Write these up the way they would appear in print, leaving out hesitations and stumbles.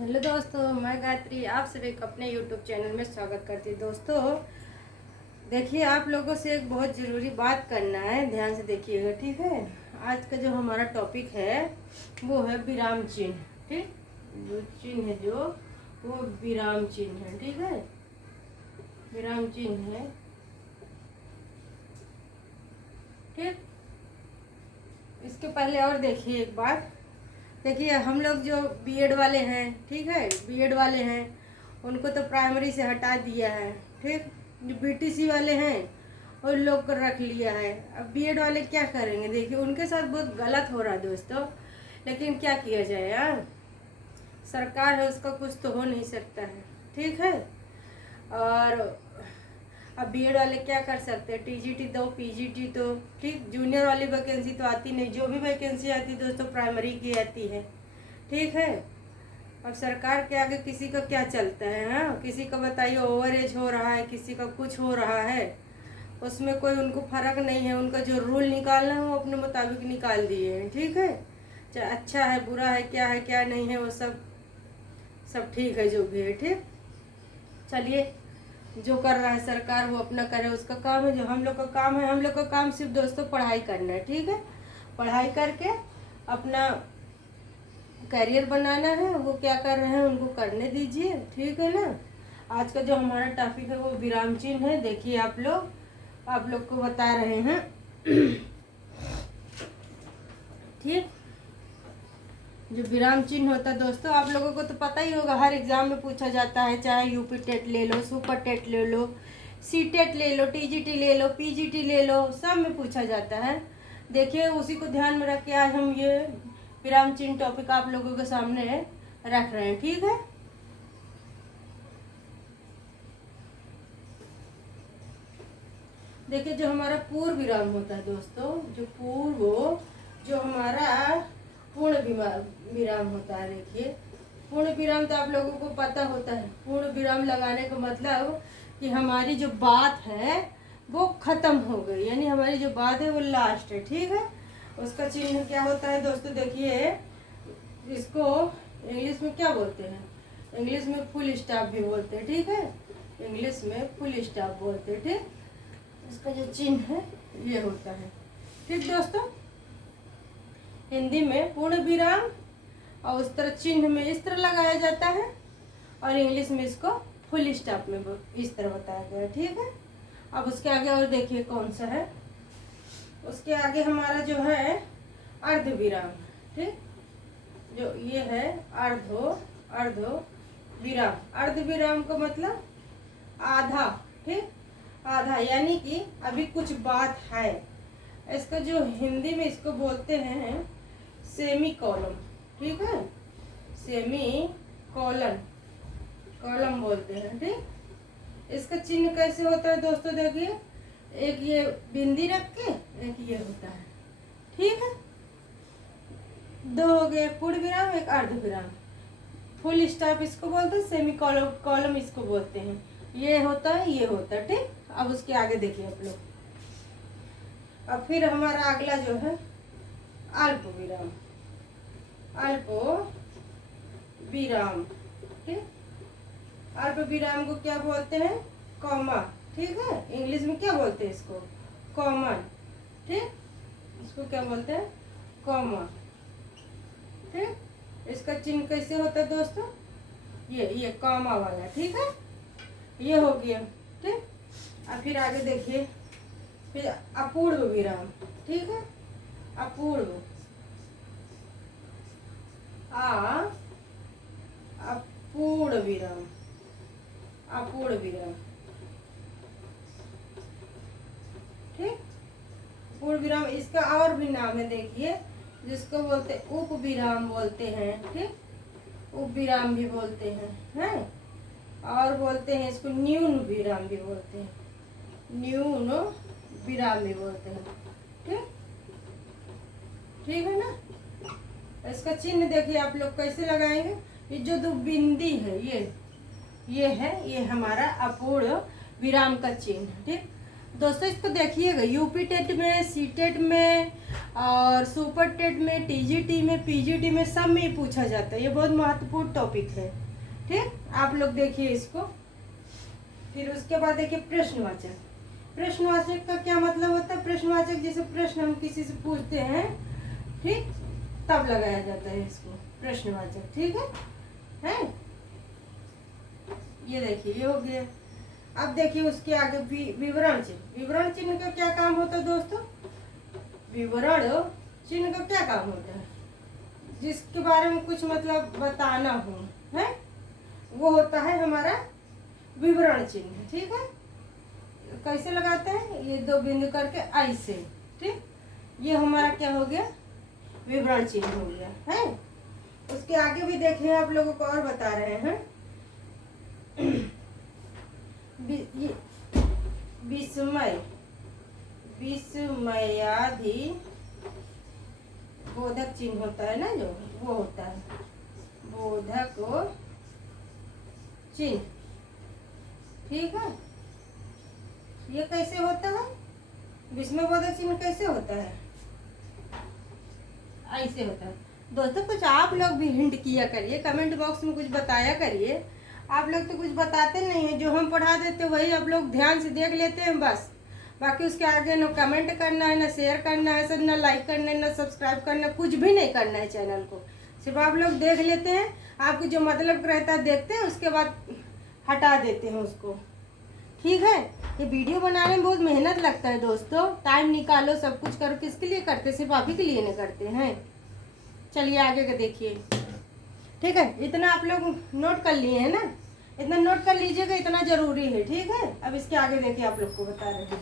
Hello दोस्तों, मैं गायत्री आप सभी को अपने यूट्यूब चैनल में स्वागत करती हूँ। दोस्तों देखिए, आप लोगों से एक बहुत ज़रूरी बात करना है, ध्यान से देखिएगा, ठीक है। आज का जो हमारा टॉपिक है वो है विराम चिन्ह। ठीक, जो चिन्ह है जो वो विराम चिन्ह है, ठीक है। विराम चिन्ह है, ठीक। इसके पहले और देखिए एक बात, देखिए हम लोग जो बीएड वाले हैं, ठीक है, बीएड वाले हैं उनको तो प्राइमरी से हटा दिया है, ठीक। जो बीटीसी वाले हैं उन लोग को रख लिया है। अब बीएड वाले क्या करेंगे, देखिए उनके साथ बहुत गलत हो रहा है दोस्तों, लेकिन क्या किया जाए यार, सरकार है उसका कुछ तो हो नहीं सकता है, ठीक है। और अब बीएड वाले क्या कर सकते हैं, टीजीटी दो, पीजीटी तो ठीक, जूनियर वाली वैकेंसी तो आती नहीं, जो भी वैकेंसी आती है दोस्तों प्राइमरी की आती है, ठीक है। अब सरकार के आगे किसी का क्या चलता है, हाँ, किसी का बताइए ओवर एज हो रहा है, किसी का कुछ हो रहा है, उसमें कोई उनको फर्क नहीं है। उनका जो रूल निकालना है वो अपने मुताबिक निकाल दिए हैं, ठीक है। चाहे अच्छा है बुरा है क्या नहीं है, वो सब ठीक है, जो भी है, ठीक। चलिए, जो कर रहा है सरकार वो अपना करे, उसका काम है। जो हम लोग का काम है, हम लोग का काम सिर्फ दोस्तों पढ़ाई करना है, ठीक है। पढ़ाई करके अपना करियर बनाना है, वो क्या कर रहे हैं उनको करने दीजिए, ठीक है ना। आज का जो हमारा टॉपिक है वो विराम चिन्ह है। देखिए आप लोग को बता रहे हैं, ठीक। जो विराम चिन्ह होता है दोस्तों, आप लोगों को तो पता ही होगा, हर एग्जाम में पूछा जाता है, चाहे यूपी टेट ले लो, सुपर टेट ले लो, सी टेट ले लो, टीजीटी ले लो, पीजीटी ले लो, सब में पूछा जाता है। देखिए उसी को ध्यान में रख के आज हम ये विराम चिन्ह टॉपिक आप लोगों के सामने रख रहे हैं, ठीक है। देखिए जो हमारा पूर्ण विराम होता है दोस्तों, जो हमारा पूर्ण विराम होता है। देखिए पूर्ण विराम तो आप लोगों को पता होता है, पूर्ण विराम लगाने का मतलब कि हमारी जो बात है वो खत्म हो गई, यानी हमारी जो बात है वो लास्ट है, ठीक है। उसका चिन्ह क्या होता है दोस्तों, देखिए इसको इंग्लिश में क्या बोलते हैं, इंग्लिश में फुल स्टॉप भी बोलते हैं, ठीक है। इंग्लिश में फुल स्टॉप बोलते हैं, ठीक। इसका जो चिन्ह है ये होता है, ठीक दोस्तों। हिंदी में पूर्ण विराम और उस तरह चिन्ह में इस तरह लगाया जाता है, और इंग्लिश में इसको फुल स्टॉप में इस तरह बताया गया है, ठीक है। अब उसके आगे और देखिए कौन सा है, उसके आगे हमारा जो है अर्ध विराम, ठीक। जो ये है अर्धो विराम। अर्ध विराम का मतलब आधा, ठीक, आधा, यानी कि अभी कुछ बात है। इसका जो हिंदी में इसको बोलते हैं सेमी कॉलम, ठीक है, सेमी कॉलम बोलते हैं, ठीक। इसका चिन्ह कैसे होता है दोस्तों, देखिए एक ये बिंदी रख के एक ये होता है, ठीक है। दो हो गए, पूर्ण विराम एक अर्ध विराम। फुल स्टॉप इसको बोलते हैं, सेमी कॉलम इसको बोलते हैं। ये होता है ये होता है, ठीक। अब उसके आगे देखिए आप लोग, अब फिर हमारा अगला जो है अल्प विराम, ठीक। अल्प विराम को क्या बोलते हैं, कॉमा, ठीक है। इंग्लिश में क्या बोलते हैं इसको, कॉमन, ठीक। इसको क्या बोलते हैं, कॉमा, ठीक। इसका चिन्ह कैसे होता है दोस्तों, ये कॉमा वाला, ठीक है। ये हो गया, ठीक। अब फिर आगे देखिए, फिर अपूर्ण विराम, ठीक है। अपूर्ण अपूर्ण विराम, ठीक। पूर्ण विराम इसका और भी नाम है, देखिए जिसको बोलते हैं उप विराम बोलते हैं, ठीक। उप विराम भी बोलते हैं, और बोलते हैं इसको न्यून विराम भी बोलते हैं, न्यून विराम भी बोलते हैं, ठीक, ठीक है ना। इसका चिन्ह देखिए आप लोग कैसे लगाएंगे, ये जो दो बिंदी है ये है, ये हमारा अपूर्ण विराम का चिन्ह, ठीक। दोस्तों इसको देखिएगा, यूपी टेट में, सी टेट में और सुपर टेट में, टीजीटी में, पीजीटी में, सब में पूछा जाता है। ये बहुत महत्वपूर्ण टॉपिक है। ठीक, आप लोग देखिए इसको। फिर उसके बाद देखिए प्रश्नवाचक। प्रश्नवाचक का क्या मतलब होता है? प्रश्नवाचक जैसे प्रश्न हम किसी से पूछते हैं, ठीक, तब लगाया जाता है इसको प्रश्नवाचक। ठीक है? ये देखिए, ये हो गया। अब देखिए उसके आगे विवरण चिन्ह। विवरण चिन्ह का क्या काम होता है दोस्तों? विवरण चिन्ह का क्या काम होता है? जिसके बारे में कुछ मतलब बताना हो, है, वो होता है हमारा विवरण चिन्ह। ठीक है? कैसे लगाते हैं? ये दो बिंदु करके ऐसे। ठीक, ये हमारा क्या हो गया? विवरण चिन्ह हो गया है। उसके आगे भी देखिए, आप लोगों को और बता रहे हैं। विस्मय, विस्मयाधि बोधक चिन्ह होता है ना, जो वो होता है बोधक चिन्ह। ठीक है? ये कैसे होता है? विस्मय बोधक चिन्ह कैसे होता है? ऐसे होता है दोस्तों। कुछ आप लोग भी हिंट किया करिए, कमेंट बॉक्स में कुछ बताया करिए। आप लोग तो कुछ बताते नहीं है, जो हम पढ़ा देते वही आप लोग ध्यान से देख लेते हैं बस। बाकी उसके आगे ना कमेंट करना है, ना शेयर करना है, सब ना लाइक करना है, ना सब्सक्राइब करना, कुछ भी नहीं करना है चैनल को। सिर्फ आप लोग देख लेते हैं, आपको जो मतलब रहता है देखते हैं, उसके बाद हटा देते हैं उसको। ठीक है? ये वीडियो बनाने में बहुत मेहनत लगता है दोस्तों। टाइम निकालो, सब कुछ करो। किसके लिए करते? सिर्फ आप ही के लिए नहीं करते हैं। चलिए आगे का देखिए। ठीक है? इतना आप लोग नोट कर लिए हैं ना? इतना नोट कर लीजिएगा, इतना जरूरी है। ठीक है? अब इसके आगे देखिए, आप लोग को बता रहे हैं।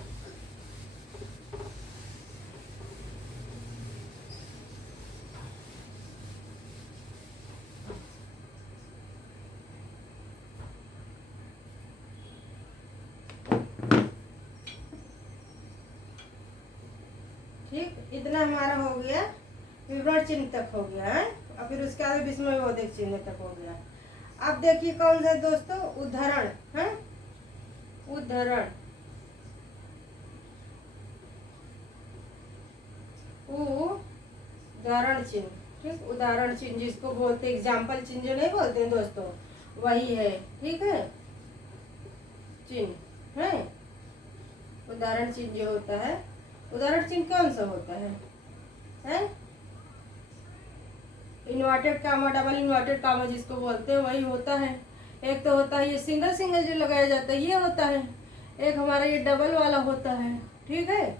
ठीक, इतना हमारा हो गया, विवरण चिन्ह तक हो गया है। और फिर उसके आगे विस्मय बोधक चिन्ह तक हो गया। अब देखिए कौन सा दोस्तों? उदाहरण है। उदाहरण, उदाहरण चिन्ह। ठीक, उदाहरण चिन्ह जिसको बोलते हैं, एग्जाम्पल चिन्ह जो नहीं बोलते हैं दोस्तों, वही है। ठीक है? चिन्ह है उदाहरण चिन्ह जो होता है। उदाहरण चिन्ह कौन सा होता है? Inverted comma, double inverted comma जिसको बोलते हैं, वही होता है। एक तो होता है ये सिंगल सिंगल जो लगाया जाता है, ये होता है। एक हमारा ये डबल वाला होता है। ठीक है?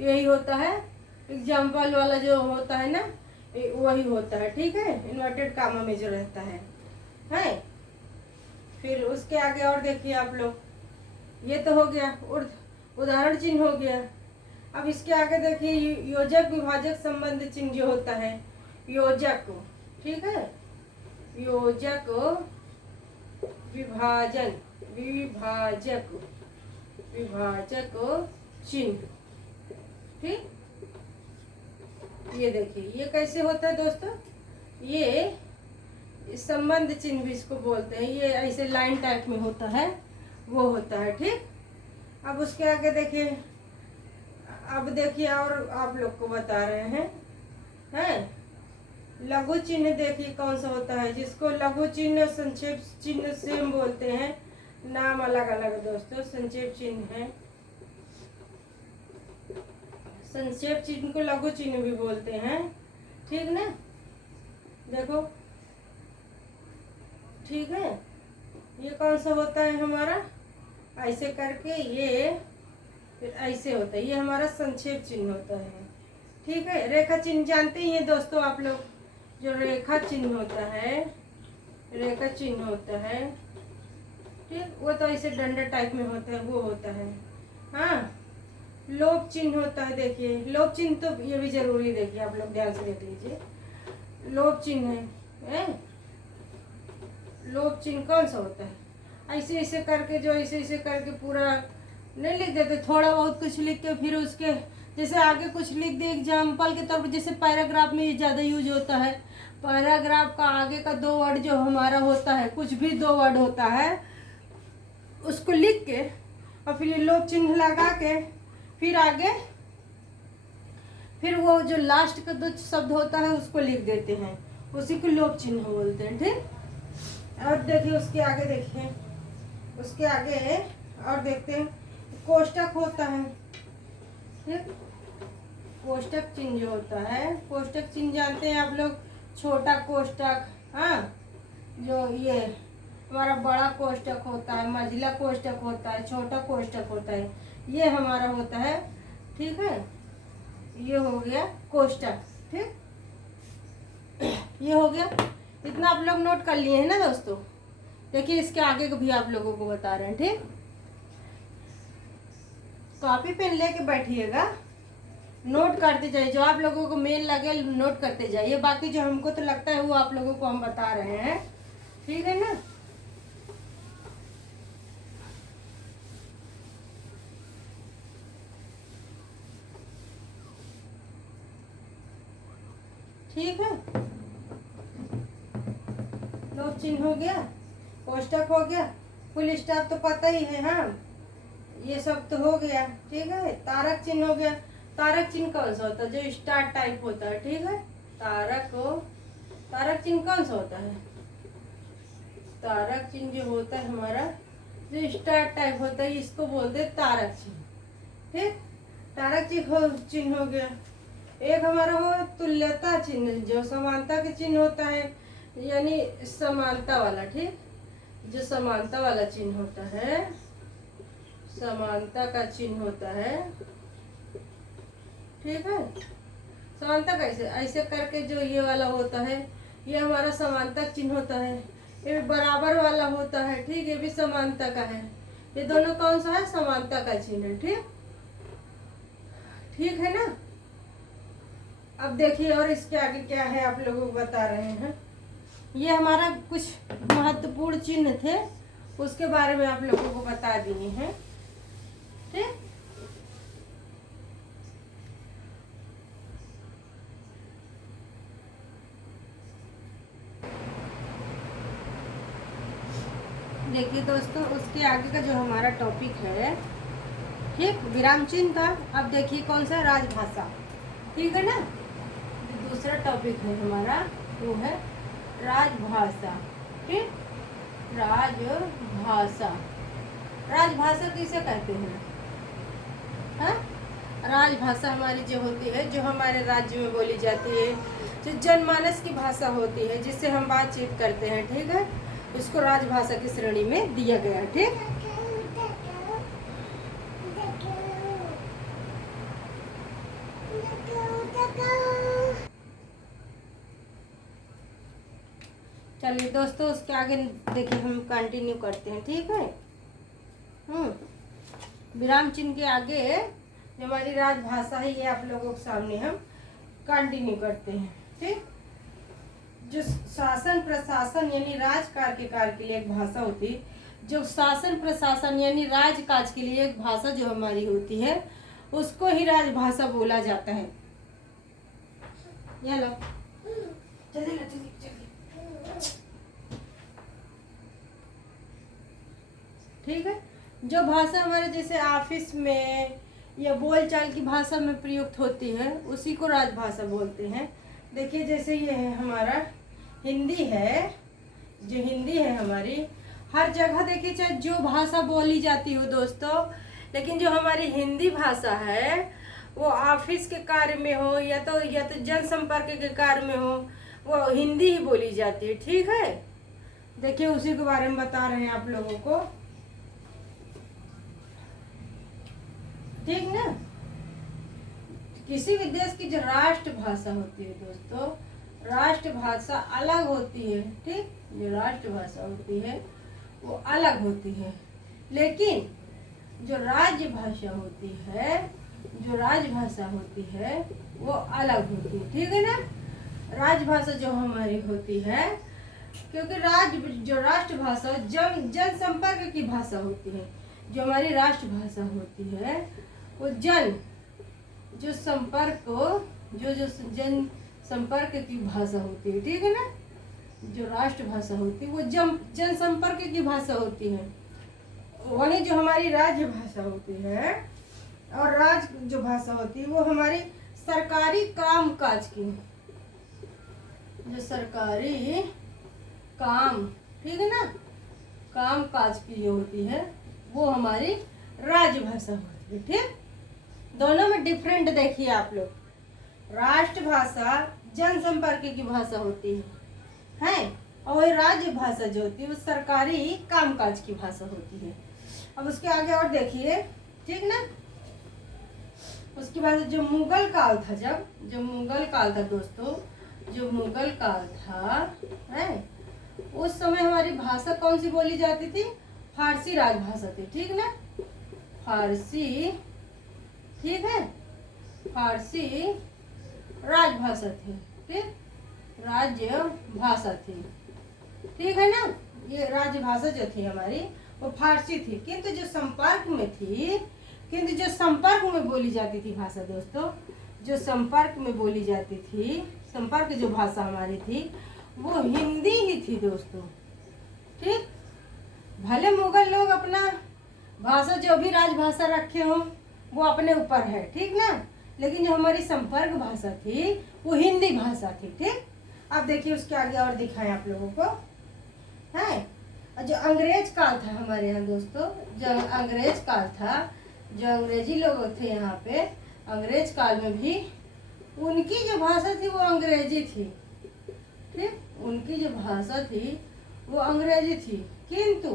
यही होता है। एग्जाम्पल वाला जो होता है ना, वही होता है। ठीक है? इन्वर्टेड कामा में जो रहता है। फिर उसके आगे और देखिए आप लोग, ये तो हो गया उदाहरण चिन्ह हो गया। अब इसके आगे देखिए योजक विभाजक संबंध चिन्ह जो होता है, योजक। ठीक है? योजक विभाजन, विभाजक, विभाजक चिन्ह। ठीक, ये देखिए ये कैसे होता है दोस्तों? ये संबंध चिन्ह भी इसको बोलते हैं। ये ऐसे लाइन टाइप में होता है, वो होता है। ठीक, अब उसके आगे देखिए, अब देखिए और आप लोग को बता रहे हैं लघु चिन्ह। देखिए कौन सा होता है, जिसको लघु चिन्ह, संक्षेप चिन्ह सेम बोलते हैं, नाम अलग अलग दोस्तों। संक्षेप चिन्ह है, संक्षेप चिन्ह को लघु चिन्ह भी बोलते हैं। ठीक ना? देखो, ठीक है? ये कौन सा होता है हमारा? ऐसे करके ये फिर ऐसे होता है, ये हमारा संक्षेप चिन्ह होता है। ठीक है? रेखा चिन्ह जानते ही हैं दोस्तों आप लोग, जो रेखा चिन्ह होता है, रेखा चिन्ह होता है। ठीक, वो तो ऐसे डंडा टाइप में होता है, वो होता है। हाँ, लोप चिन्ह होता है। देखिए लोप चिन्ह तो ये भी जरूरी, देखिए आप लोग ध्यान से देख लीजिए। लोप चिन्ह है। लोप चिन्ह कौन सा होता है? ऐसे ऐसे करके, जो ऐसे ऐसे करके पूरा नहीं लिख देते, थोड़ा बहुत कुछ लिख के फिर उसके जैसे आगे कुछ लिख दे एग्जाम्पल के तौर पर। जैसे पैराग्राफ में ये ज़्यादा यूज होता है। पैराग्राफ का आगे का 2 वर्ड जो हमारा होता है, कुछ भी 2 वर्ड होता है, उसको लिख के और फिर ये लोप चिन्ह लगा के फिर आगे फिर वो जो लास्ट का दो शब्द होता है उसको लिख देते हैं, उसी को लोप चिन्ह बोलते हैं। ठीक, और देखिए उसके आगे, देखिए उसके आगे और देखते हैं कोष्टक होता है। ठीक, कोष्टक चिन्ह जो होता है, कोष्टक चिन्ह जानते हैं आप लोग, छोटा कोष्टक, हाँ, जो ये हमारा बड़ा कोष्टक होता है, मंझला कोष्टक होता है, छोटा कोष्टक होता है, ये हमारा होता है। ठीक है, ये हो गया कोष्टक। ठीक, ये हो गया, इतना आप लोग नोट कर लिए हैं ना दोस्तों। देखिए इसके आगे को भी आप लोगों को बता रहे हैं। ठीक, कॉपी पेन लेके बैठिएगा, नोट करते जाइए, जो आप लोगों को मेन लगे नोट करते जाइए, बाकी जो हमको तो लगता है वो आप लोगों को हम बता रहे हैं। ठीक है ना। ठीक है, लोप चिन्ह हो गया, कोष्टक हो गया, फुल स्टॉप तो पता ही है, हाँ, ये सब तो हो गया। ठीक है, तारक चिन्ह हो गया। तारक चिन्ह कौन सा होता है? जो स्टार टाइप होता है। ठीक है, तारक चिन्ह कौन सा होता है? तारक चिन्ह जो होता है हमारा, जो स्टार टाइप होता है, इसको बोलते हैं तारक चिन्ह। ठीक, तारक चिन्ह हो गया। एक हमारा हो तुल्यता चिन्ह, जो समानता के चिन्ह होता है, यानी समानता वाला। ठीक, जो समानता वाला चिन्ह होता है, समानता का चिन्ह होता है। ठीक है, समानता कैसे, ऐसे करके जो ये वाला होता है, ये हमारा समानता चिन्ह होता है। ये बराबर वाला होता है। ठीक, ये भी समानता का है। ये दोनों कौन सा है? समानता का चिन्ह है। ठीक, ठीक है ना। अब देखिए और इसके आगे क्या है आप लोगों को बता रहे हैं। ये हमारा कुछ महत्वपूर्ण चिन्ह थे, उसके बारे में आप लोगों को बता दिए हैं। ठीक, देखिए दोस्तों, उसके आगे का जो हमारा टॉपिक है, ठीक, विराम चिन्ह का। अब देखिए कौन सा? राजभाषा। ठीक है ना, जो दूसरा टॉपिक है हमारा वो है राजभाषा। ठीक, राजभाषा। राजभाषा किसे कहते हैं? हाँ, राजभाषा हमारी जो होती है, जो हमारे राज्य में बोली जाती है, जो जनमानस की भाषा होती है, जिससे हम बातचीत करते हैं। ठीक है, उसको राजभाषा की श्रेणी में दिया गया है। ठीक, चलिए दोस्तों, उसके आगे देखिए हम कंटिन्यू करते हैं। ठीक है, विराम चिन्ह के आगे जो हमारी राजभाषा है, ये आप लोगों के सामने हम कंटिन्यू करते हैं। ठीक, जो शासन प्रशासन यानी राजकाज के कार्य के लिए एक भाषा होती है, जो शासन प्रशासन यानी राजकाज के लिए एक भाषा जो हमारी होती है, उसको ही राजभाषा बोला जाता है। ये लो, जल्दी जल्दी। ठीक है, जो भाषा हमारे जैसे ऑफिस में या बोलचाल की भाषा में प्रयुक्त होती है, उसी को राजभाषा बोलते हैं। देखिए जैसे ये है हमारा हिंदी है, जो हिंदी है हमारी, हर जगह देखिए चाहे जो भाषा बोली जाती हो दोस्तों, लेकिन जो हमारी हिंदी भाषा है वो ऑफिस के कार्य में हो या तो जनसंपर्क के कार्य में हो, वो हिंदी ही बोली जाती है। ठीक है, देखिए उसी के बारे में बता रहे हैं आप लोगों को। ठीक ना, किसी भी देश की जो राष्ट्रभाषा होती है दोस्तों, राष्ट्रभाषा अलग होती है। ठीक, जो राष्ट्रभाषा होती है वो अलग होती है, लेकिन जो राजभाषा होती है, जो राजभाषा होती है वो अलग होती है। ठीक है ना, राजभाषा जो हमारी होती है, क्योंकि जो राष्ट्रभाषा जनसंपर्क की भाषा होती है, जो हमारी राष्ट्रभाषा होती है वो जो संपर्क को जो जन संपर्क की भाषा होती है। ठीक है ना, जो राष्ट्रभाषा होती है वो जनसंपर्क की भाषा होती है। वही जो हमारी राज्य भाषा होती है और राज्य जो भाषा होती है वो हमारी सरकारी काम काज की, जो सरकारी काम, ठीक है ना, काम काज की जो होती है वो हमारी राजभाषा होती है। ठीक, दोनों में डिफरेंट देखिए आप लोग। राष्ट्रभाषा जनसंपर्क की भाषा होती है और वही राज्य भाषा जो होती है वो सरकारी कामकाज की भाषा होती है। अब उसके आगे और देखिए, ठीक ना। उसके बाद जो मुगल काल था, जो मुगल काल था दोस्तों, जो मुगल काल था है, उस समय हमारी भाषा कौन सी बोली जाती थी? फारसी राजभाषा थी, ठीक ना, फारसी, ठीक है, फारसी राजभाषा थी, ठीक, राज्य भाषा थी, ठीक है ना। ये राजभाषा जो थी हमारी वो फारसी थी, किंतु जो संपर्क में थी, किंतु जो संपर्क में बोली जाती थी भाषा दोस्तों, जो संपर्क में बोली जाती थी, संपर्क जो भाषा हमारी थी वो हिंदी ही थी दोस्तों। ठीक, भले मुगल लोग अपना भाषा जो भी राजभाषा रखे हो वो अपने ऊपर है, ठीक ना, लेकिन जो हमारी संपर्क भाषा थी वो हिंदी भाषा थी। ठीक, अब देखिए उसके आगे और दिखाएं आप लोगों को है। और जो अंग्रेज काल था हमारे यहाँ दोस्तों, जो अंग्रेज काल था, जो अंग्रेजी लोग थे यहाँ पे, अंग्रेज काल में भी उनकी जो भाषा थी वो अंग्रेजी थी। ठीक, उनकी जो भाषा थी वो अंग्रेजी थी, किंतु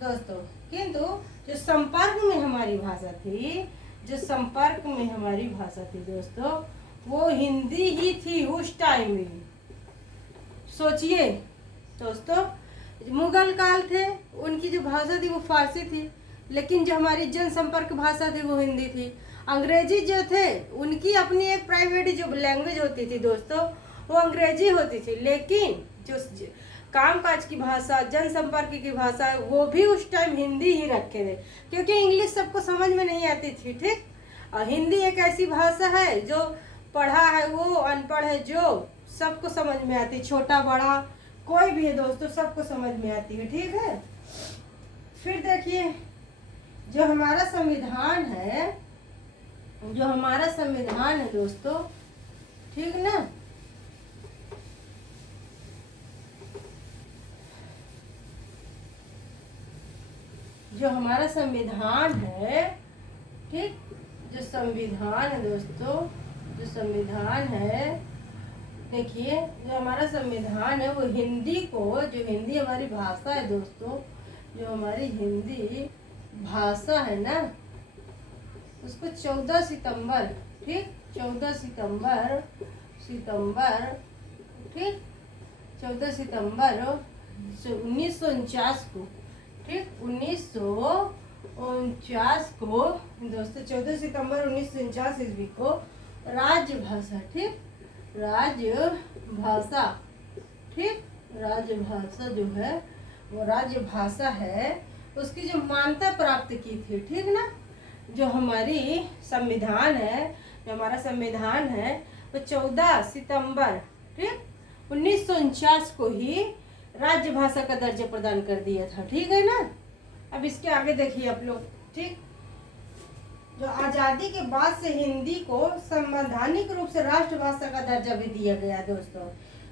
दोस्तों, किंतु जो संपर्क में हमारी भाषा थी, जो संपर्क में हमारी भाषा थी दोस्तों वो हिंदी ही थी उस टाइम में। सोचिए दोस्तों, मुगल काल थे, उनकी जो भाषा थी वो फारसी थी, लेकिन जो हमारी जनसंपर्क भाषा थी वो हिंदी थी। अंग्रेजी जो थे उनकी अपनी एक प्राइवेट जो लैंग्वेज होती थी दोस्तों वो अंग्रेजी होती थी, लेकिन जो कामकाज की भाषा, जनसंपर्क की भाषा वो भी उस टाइम हिंदी ही रखे थे, क्योंकि इंग्लिश सबको समझ में नहीं आती थी। ठीक, और हिंदी एक ऐसी भाषा है जो पढ़ा है वो, अनपढ़ है जो, सबको समझ में आती, छोटा बड़ा कोई भी है दोस्तों सबको समझ में आती है। ठीक है, फिर देखिए जो हमारा संविधान है, जो हमारा संविधान है दोस्तों, ठीक ना, जो हमारा संविधान है, ठीक, जो संविधान है दोस्तों, जो संविधान है, देखिए जो हमारा संविधान है वो हिंदी को, जो हिंदी हमारी भाषा है दोस्तों, जो हमारी हिंदी भाषा है ना, उसको 14 सितंबर, ठीक, 14 सितंबर, ठीक, 14 सितंबर 1949 को, ठीक, 1949 को दोस्तों, 14 सितंबर 1949 ईस्वी को राजभाषा, ठीक, राजभाषा, ठीक, राजभाषा जो है वो राजभाषा है, उसकी जो मान्यता प्राप्त की थी। ठीक ना, जो हमारी संविधान है, जो हमारा संविधान है वो 14 सितंबर, ठीक, 1949 को ही राजभाषा का दर्जा प्रदान कर दिया था। ठीक है ना। अब इसके आगे देखिए आप लोग, ठीक, जो आज़ादी के बाद से हिंदी को संवैधानिक रूप से राष्ट्रभाषा का दर्जा भी दिया गया दोस्तों।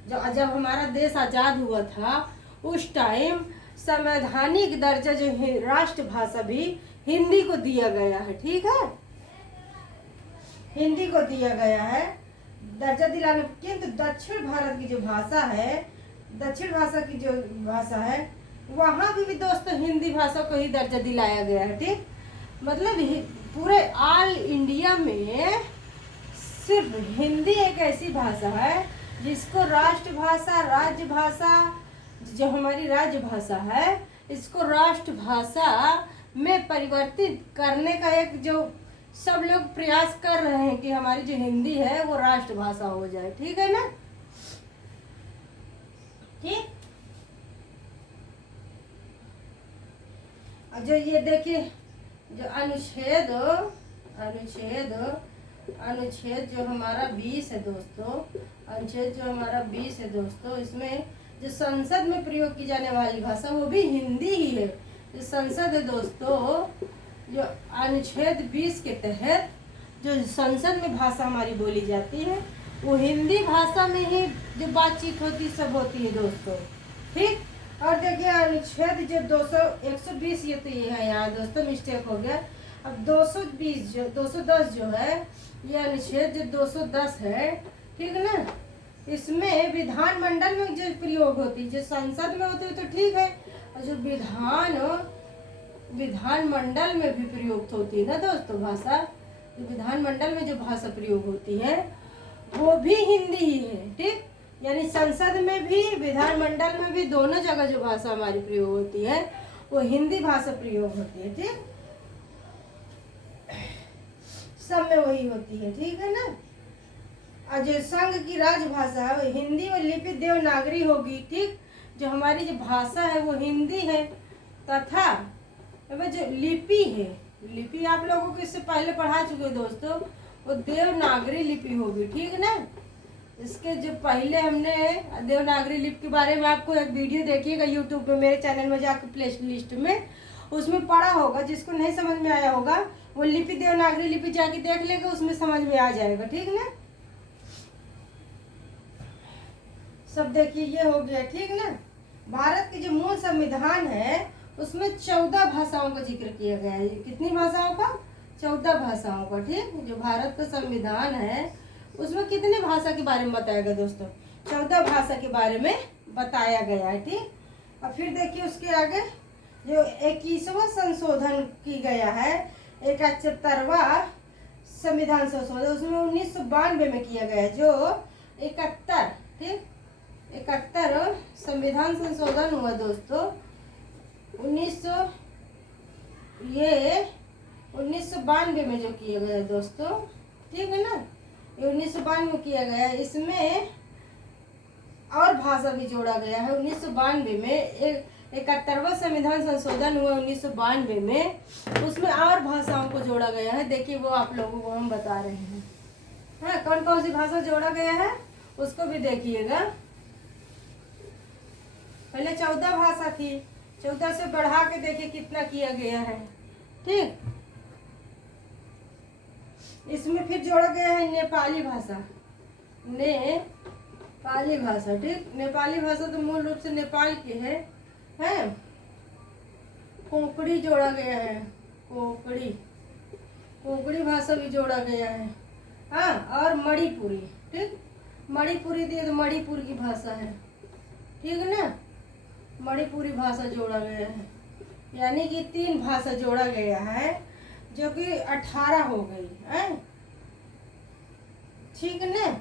जब हमारा देश आज़ाद हुआ था उस टाइम संवैधानिक दर्जा जो राष्ट्रभाषा भी हिंदी को दिया गया है। ठीक है, हिंदी को दिया गया है दर्जा दिलाने, किंतु दक्षिण भारत की जो भाषा है, दक्षिण भाषा की जो भाषा है वहाँ भी दोस्तों हिंदी भाषा को ही दर्जा दिलाया गया है। ठीक, मतलब पूरे ऑल इंडिया में सिर्फ हिंदी एक ऐसी भाषा है जिसको राष्ट्रभाषा, राज्यभाषा, जो हमारी राजभाषा है इसको राष्ट्रभाषा में परिवर्तित करने का एक जो सब लोग प्रयास कर रहे हैं कि हमारी जो हिंदी है वो राष्ट्रभाषा हो जाए। ठीक है ना। ठीक, जो ये देखिए जो अनुच्छेद जो हमारा 20 है दोस्तों, अनुच्छेद जो हमारा 20 है दोस्तों, इसमें जो संसद में प्रयोग की जाने वाली भाषा वो भी हिंदी ही है। जो संसद है दोस्तों, जो अनुच्छेद 20 के तहत जो संसद में भाषा हमारी बोली जाती है वो हिंदी भाषा में ही जो बातचीत होती सब होती है दोस्तों, ठीक। और देखिए अनुच्छेद जो 120 ये तो ये है यहाँ दोस्तों, मिस्टेक हो गया। अब 220 जो 210 जो है ये अनुच्छेद जो 210 है, ठीक है ना, इसमें विधानमंडल में जो प्रयोग होती है, जो संसद में होती है तो ठीक है, और जो विधानमंडल में भी प्रयुक्त होती है ना दोस्तों भाषा, जो विधानमंडल में जो भाषा प्रयोग होती है वो भी हिंदी ही है, ठीक। यानी संसद में भी विधानमंडल में भी दोनों जगह जो भाषा हमारी प्रयोग होती है वो हिंदी भाषा प्रयोग होती है, ठीक। सब में वही होती है, ठीक है ना। और जो संघ की राजभाषा है वो हिंदी और लिपि देवनागरी होगी, ठीक। जो हमारी जो भाषा है वो हिंदी है तथा जो लिपि है, लिपि आप लोगों को इससे पहले पढ़ा चुके दोस्तों, वो देवनागरी लिपि होगी, ठीक है ना। इसके जो पहले हमने देवनागरी लिपि के बारे में आपको एक वीडियो देखिएगा यूट्यूब पे, मेरे चैनल में जाकर प्ले लिस्ट में उसमें पढ़ा होगा। जिसको नहीं समझ में आया होगा वो लिपि देवनागरी लिपि जाके देख लेगा, उसमें समझ में आ जाएगा, ठीक ना। सब देखिए ये हो गया, ठीक ना। भारत की जो मूल संविधान है उसमें 14 भाषाओं का जिक्र किया गया है। कितनी भाषाओं का? 14 भाषाओं का, ठीक। जो भारत का संविधान है उसमें कितने भाषा के बारे में बताया गया दोस्तों? 14 भाषा के बारे में बताया गया है, ठीक। और फिर देखिए उसके आगे जो 21वां संशोधन की गया है, 71वां संविधान संशोधन, उसमें 1992 में किया गया है। जो 71, ठीक, 71 संविधान संशोधन हुआ दोस्तों 1992 में जो किया गया है दोस्तों, ठीक है ना। ये 1992 में किया गया है। इसमें और भाषा भी जोड़ा गया है 1992 में। 71वां संविधान संशोधन हुआ 1992 में, उसमें और भाषाओं को जोड़ा गया है। देखिए वो आप लोगों को हम बता रहे हैं, हाँ, कौन कौन सी भाषा जोड़ा गया है उसको भी देखिएगा। पहले 14 भाषा थी, 14 से बढ़ा के देखिए कितना किया गया है, ठीक। इसमें फिर जोड़ा गया है नेपाली भाषा, नेपाली भाषा, ठीक। नेपाली भाषा तो मूल रूप से नेपाल की है। कोंकणी जोड़ा गया है, कोंकणी भाषा भी जोड़ा गया है, हाँ। और मणिपुरी, ठीक, मणिपुरी दिए तो मणिपुर की भाषा है, ठीक है ना। मणिपुरी भाषा जोड़ा गया है, यानी कि 3 भाषा जोड़ा गया है जो कि 18 हो गई है, ठीक है ना।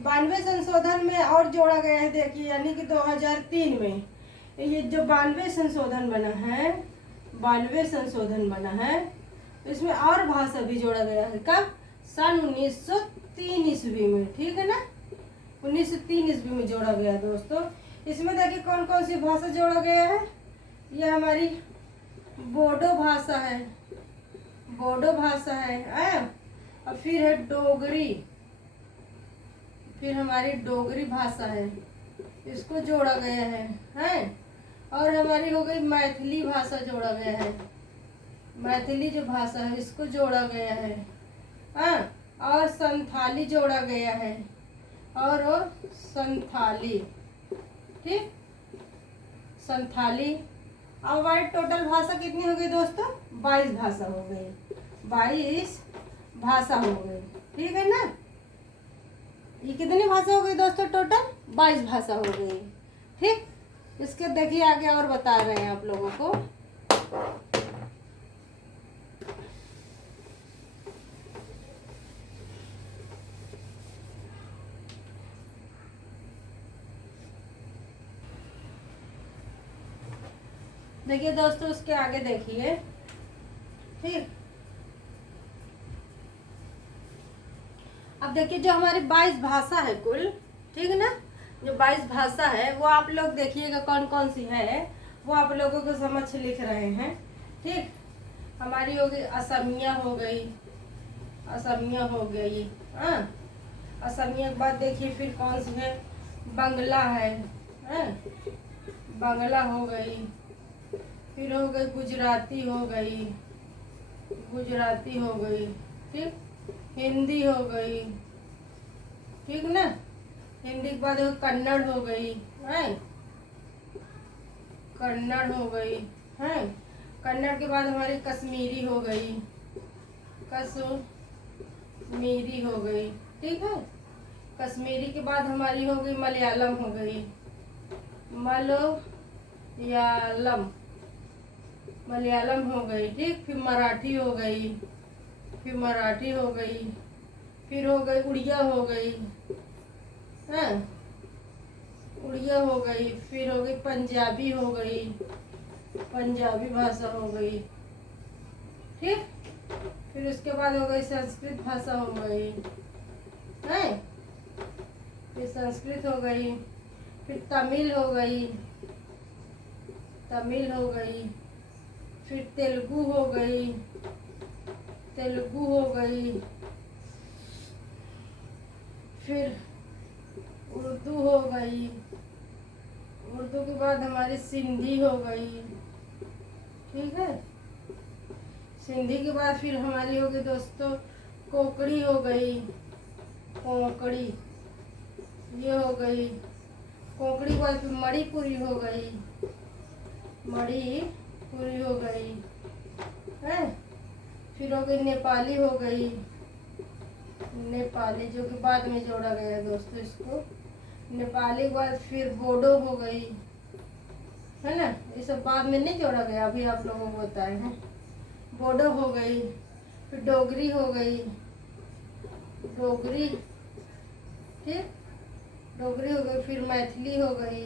92 संशोधन में और जोड़ा गया है, देखिए, यानी कि 2003 में ये जो 92 संशोधन बना है, 92 संशोधन बना है, इसमें और भाषा भी जोड़ा गया है। कब? सन 1903 ईस्वी में, ठीक है ना। 1903 ईस्वी में जोड़ा गया दोस्तों। इसमें देखिए कौन कौन सी भाषा जोड़ा गया है। ये हमारी बोडो भाषा है, बोडो भाषा है, और फिर है डोगरी, फिर हमारी डोगरी भाषा है, इसको जोड़ा गया है। और हमारी हो गई मैथिली भाषा जोड़ा गया है, मैथिली जो भाषा है इसको जोड़ा गया है, हाँ। और संथाली जोड़ा गया है, और संथाली, ठीक, संथाली। अब हमारी टोटल भाषा कितनी हो गई दोस्तों? 22 भाषा हो गई, 22 भाषा हो गई, ठीक है ना। ये कितनी भाषा हो गई दोस्तों? टोटल 22 भाषा हो गई, ठीक। इसके देखिए आगे और बता रहे हैं आप लोगों को। देखिए दोस्तों उसके आगे देखिए, ठीक। अब देखिए जो हमारी 22 भाषा है कुल, ठीक है ना, जो 22 भाषा है वो आप लोग देखिएगा कौन कौन सी है, वो आप लोगों को समझ लिख रहे हैं, ठीक। हमारी हो गई असमिया हो गई, असमिया हो गई, हाँ। असमिया के बाद देखिए फिर कौन सी है, बंगला है, बांग्ला हो गई, फिर हो गई गुजराती, हो गई गुजराती, हो गई ठीक। हिंदी हो गई, ठीक ना। हिंदी के बाद कन्नड़ हो गई है, कन्नड़ हो गई है। कन्नड़ के बाद हमारी कश्मीरी हो गई, कश्मीरी हो गई, ठीक है। कश्मीरी के बाद हमारी हो गई मलयालम, हो गई मलयालम, मलयालम हो गई, ठीक। फिर मराठी हो गई, फिर मराठी हो गई, फिर हो गई उड़िया हो गई, हाँ उड़िया हो गई। फिर हो गई पंजाबी, हो गई पंजाबी भाषा हो गई, ठीक। फिर उसके बाद हो गई संस्कृत भाषा हो गई है, फिर संस्कृत हो गई। फिर तमिल हो गई, तमिल हो गई। फिर तेलुगु हो गई, तेलुगु हो गई। फिर उर्दू हो गई, उर्दू के बाद हमारी सिंधी हो गई, ठीक है। सिंधी के बाद फिर हमारी हो गई दोस्तों कोंकणी हो गई, कोंकणी ये हो गई। कोंकणी के बाद फिर मणिपुरी हो गई, मणिपुरी हो गई है। फिर हो गई नेपाली, हो गई नेपाली, जो कि बाद में जोड़ा गया दोस्तों इसको। नेपाली के बाद फिर बोडो हो गई, है ना। ये सब बाद में नहीं जोड़ा गया, अभी आप लोगों को बताए हैं। बोडो हो गई, फिर डोगरी हो गई, डोगरी, ठीक। डोगरी हो गई। फिर मैथिली हो गई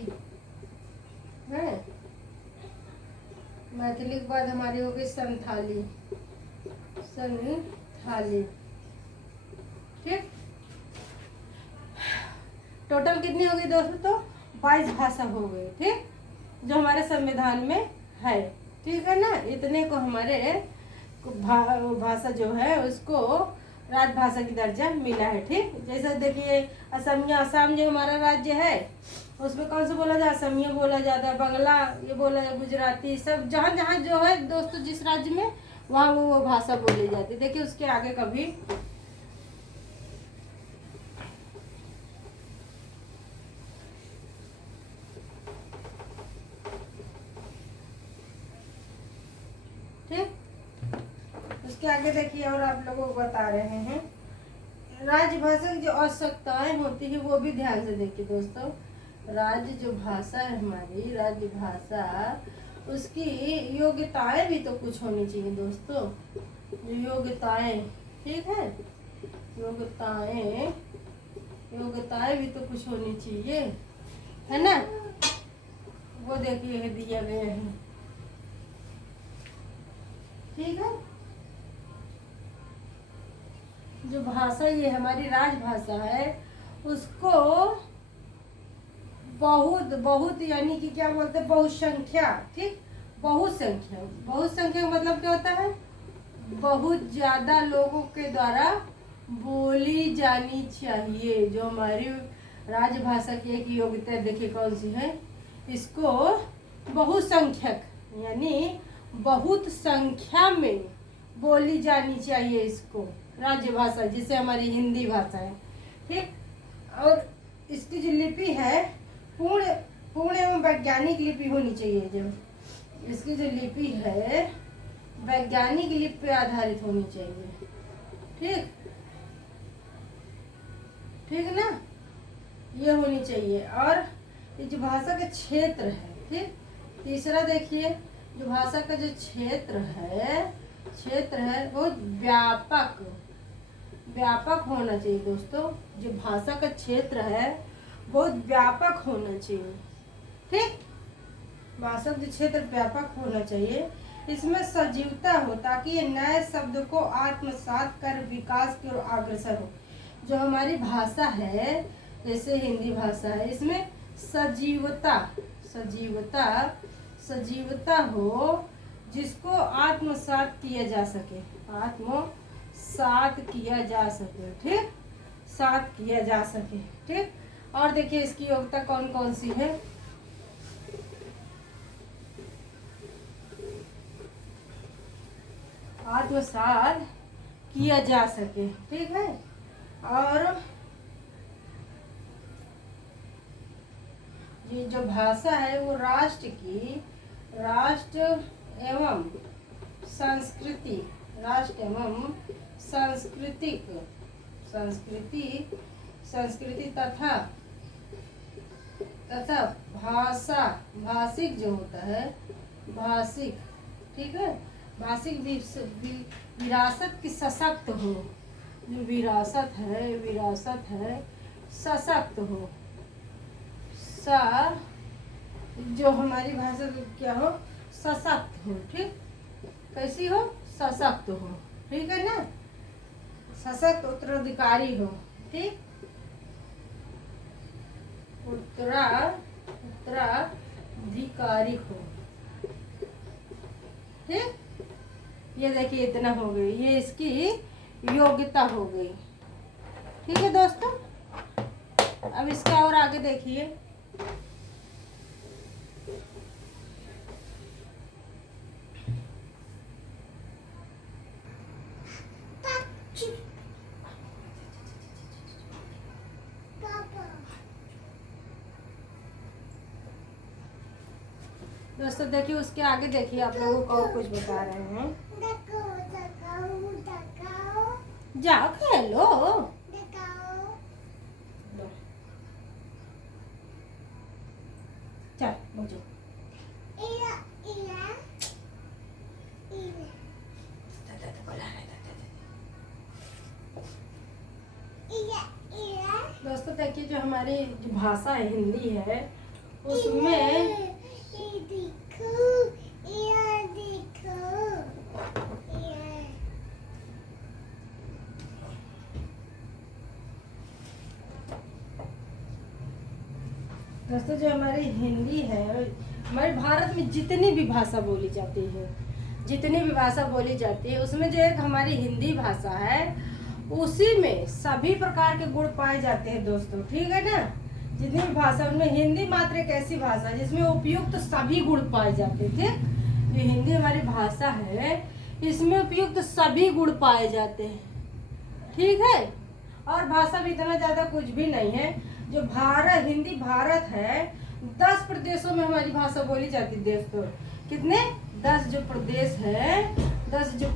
है। मैथिली के बाद हमारी हो गई संथाली, संथाली, ठीक। टोटल कितनी हो गई दोस्तों? तो 22 भाषा हो गई, ठीक, जो हमारे संविधान में है, ठीक है ना। इतने को हमारे भाषा जो है उसको राजभाषा की दर्जा मिला है, ठीक। जैसे देखिए असमिया, असम जो हमारा राज्य है उसमें कौन सा बोला जाता है? असमिया बोला जाता है, बंगला ये बोला जाता है, गुजराती, सब जहाँ जहाँ जो है दोस्तों जिस राज्य में वहाँ वो भाषा बोली जाती है। देखिए उसके आगे कभी ठीक, उसके आगे देखिए और आप लोगों को बता रहे हैं राजभाषा की जो आवश्यकताएं होती है वो भी ध्यान से देखिए दोस्तों। राज्य जो भाषा है हमारी, राज्य भाषा, उसकी योग्यताएं भी तो कुछ होनी चाहिए दोस्तों। योग्यताएं, ठीक है, योग्यताएं, योग्यताएं भी तो कुछ होनी चाहिए, है ना। वो देखिए दिया गया है, ठीक है। जो भाषा ये हमारी राजभाषा है उसको बहुत बहुत यानी कि क्या बोलते हैं, बहुसंख्या, ठीक, बहुसंख्या, बहुसंख्या का मतलब क्या होता है? बहुत ज्यादा लोगों के द्वारा बोली जानी चाहिए। जो हमारी राजभाषा की एक योग्यता देखिए कौन सी है, इसको बहुसंख्यक यानी बहुत संख्या में बोली जानी चाहिए, इसको राज्य भाषा, जिसे हमारी हिंदी भाषा है, ठीक। और इसकी जो लिपि है पूर्ण एवं वैज्ञानिक लिपि होनी चाहिए। जो इसकी जो लिपि है वैज्ञानिक लिपि पे आधारित होनी चाहिए, ठीक, ठीक ना, ये होनी चाहिए। और ये जो भाषा का क्षेत्र है, ठीक, तीसरा देखिए जो भाषा का जो क्षेत्र है बहुत व्यापक, व्यापक होना चाहिए दोस्तों। जो भाषा का क्षेत्र है बहुत व्यापक होना चाहिए, ठीक, भाषा का क्षेत्र व्यापक होना चाहिए। इसमें सजीवता हो ताकि ये नए शब्द को आत्मसात कर विकास की ओर अग्रसर हो। जो हमारी भाषा है जैसे हिंदी भाषा है, इसमें सजीवता, सजीवता, सजीवता हो जिसको आत्मसात किया जा सके, आत्मसात किया जा सके, ठीक, सात किया जा सके, ठीक। और देखिए इसकी योग्यता कौन कौन सी है। आत्मसात किया जा सके, ठीक है। और ये जो भाषा है वो राष्ट्र एवं संस्कृति, राष्ट्र एवं संस्कृति तथा भाषिक जो होता है, भाषिक, ठीक है, भाषिक विरासत की सशक्त हो, जो विरासत है सशक्त हो, जो हमारी भाषा क्या हो, सशक्त हो, ठीक, कैसी हो, सशक्त हो, ठीक है ना, सशक्त उत्तराधिकारी हो, ठीक, उत्तराधिकारी हो, ठीक। ये देखिए इतना हो गई, ये इसकी योग्यता हो गई, ठीक है दोस्तों। अब इसका और आगे देखिए, दोस्तों देखिए उसके आगे देखिए, आप लोगों को और कुछ बता रहे हैं। जाओ खेलो, चल बचो, दोस्तों देखिए जो हमारी जो भाषा है हिंदी है उसमें दोस्तों जो हमारी हिंदी है, हमारे भारत में जितनी भी भाषा बोली जाती है उसमें जो एक हमारी हिंदी भाषा है उसी में सभी प्रकार के गुण पाए जाते हैं दोस्तों, ठीक है ना। जितनी भी भाषा उनमें हिंदी मात्र एक ऐसी भाषा है जिसमें उपयुक्त सभी गुण पाए जाते हैं, ठीक। जो हिंदी हमारी भाषा है इसमें उपयुक्त सभी गुण पाए जाते हैं, ठीक है। और भाषा भी इतना ज्यादा कुछ भी नहीं है। जो हिंदी भारत है 10 प्रदेशों में हमारी भाषा बोली जाती है दोस्तों। कितने? 10 जो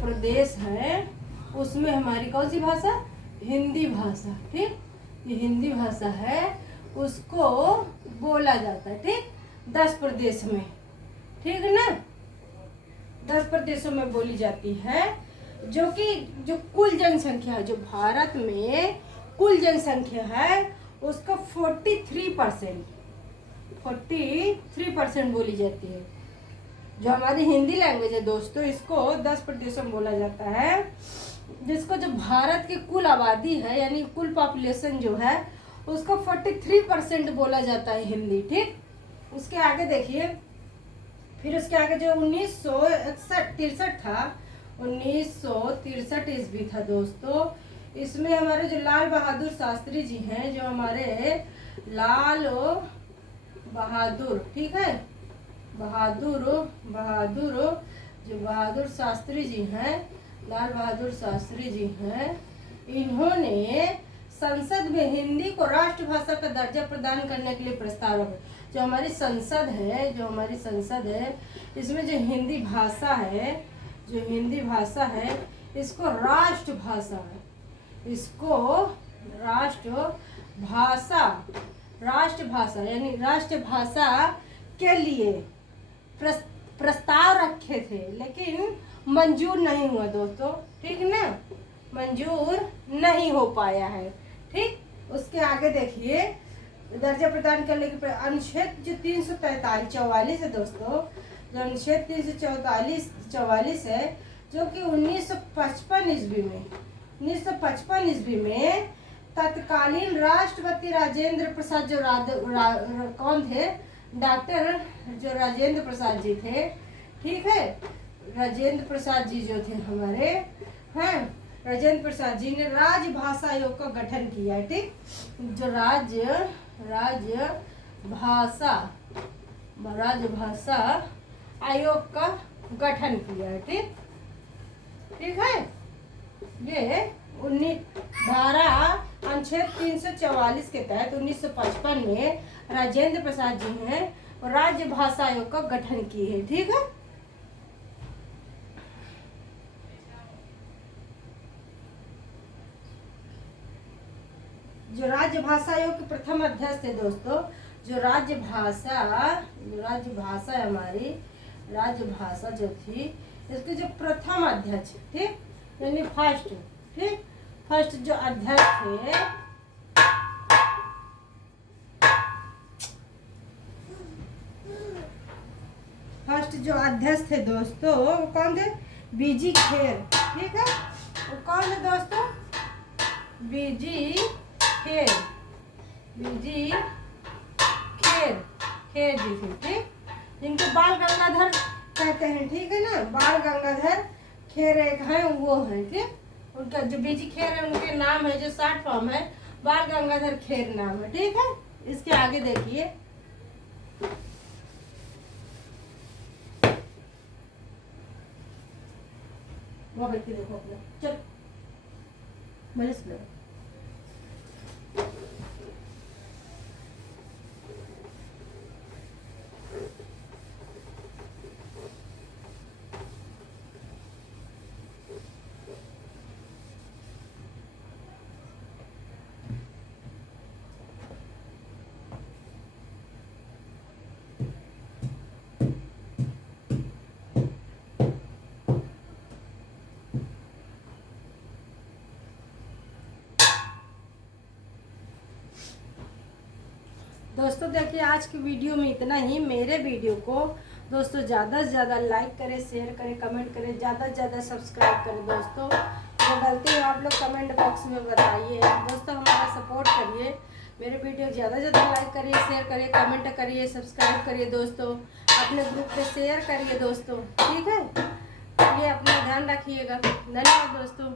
प्रदेश है उसमें हमारी कौन सी भाषा? हिंदी भाषा, ठीक। ये हिंदी भाषा है उसको बोला जाता है, ठीक, 10 प्रदेश में, ठीक है ना। 10 प्रदेशों में बोली जाती है। जो कुल जनसंख्या है, जो भारत में कुल जनसंख्या है उसका 43% बोली जाती है। जो हमारी हिंदी लैंग्वेज है दोस्तों इसको 10 प्रदेशों में बोला जाता है। जिसको जो भारत की कुल आबादी है यानी कुल पॉपुलेशन जो है उसको 43% बोला जाता है हिंदी, ठीक। उसके आगे देखिए, फिर उसके आगे जो 1963 था, 1963 ईस्वी था दोस्तों। इसमें हमारे जो लाल बहादुर शास्त्री जी हैं, जो हमारे लाल बहादुर, ठीक है, बहादुर जो बहादुर शास्त्री जी हैं, लाल बहादुर शास्त्री जी हैं, इन्होंने संसद में हिंदी को राष्ट्रभाषा का दर्जा प्रदान करने के लिए प्रस्ताव रखा। जो हमारी संसद है इसमें जो हिंदी भाषा है इसको राष्ट्रभाषा यानी राष्ट्रभाषा के लिए प्रस्ताव रखे थे, लेकिन मंजूर नहीं हुआ दोस्तों, ठीक ना, मंजूर नहीं हो पाया है, ठीक। उसके आगे देखिए, दर्जा प्रदान करने के अनुच्छेद जो 344 है दोस्तों, जो अनुच्छेद 344 है, जो कि 1955 ईस्वी में तत्कालीन राष्ट्रपति राजेंद्र प्रसाद जो कौन थे, डॉक्टर जो राजेंद्र प्रसाद जी थे, ठीक है, राजेंद्र प्रसाद जी जो थे हमारे, हैं, राजेंद्र प्रसाद जी ने राजभाषा आयोग का गठन किया है, ठीक। जो राजभाषा आयोग का गठन किया है, ठीक। ठीक है। ये 12 अनुच्छेद 344 के तहत 1955 में राजेंद्र प्रसाद जी हैं और राज्य भाषा आयोग का गठन किए हैं। ठीक है। जो राज्य भाषा आयोग के प्रथम अध्यक्ष थे दोस्तों, जो राज्य भाषा है हमारी राज्य भाषा जो थी, इसके जो प्रथम अध्यक्ष, ठीक, यानी फर्स्ट, ठीक, फर्स्ट जो अध्यक्ष थे, फर्स्ट जो अध्यक्ष थे दोस्तों वो कौन थे? बीजी खेर। ठीक है। वो कौन थे दोस्तों? बीजी खेर जी थे। ठीक, जिनको बाल गंगाधर कहते हैं। ठीक है ना, बाल गंगाधर खेर एक है, वो है। ठीक, उनका जो बीजी खेर है उनके नाम है, जो शॉर्ट फॉर्म है बाल गंगाधर खेर नाम है। ठीक है। इसके आगे देखिए, वो व्यक्ति देखो अपना, चल मेरे से दोस्तों देखिए, आज की वीडियो में इतना ही। मेरे वीडियो को दोस्तों ज़्यादा से ज़्यादा लाइक करें, शेयर करें, कमेंट करें, ज़्यादा से ज़्यादा सब्सक्राइब करें। दोस्तों जो गलती है आप लोग कमेंट बॉक्स में बताइए। दोस्तों हमारा सपोर्ट करिए, मेरे वीडियो ज़्यादा से ज़्यादा लाइक करिए, शेयर करिए, कमेंट करिए, सब्सक्राइब करिए। दोस्तों अपने ग्रुप पे शेयर करिए दोस्तों। ठीक है, ये अपना ध्यान रखिएगा। धन्यवाद दोस्तों।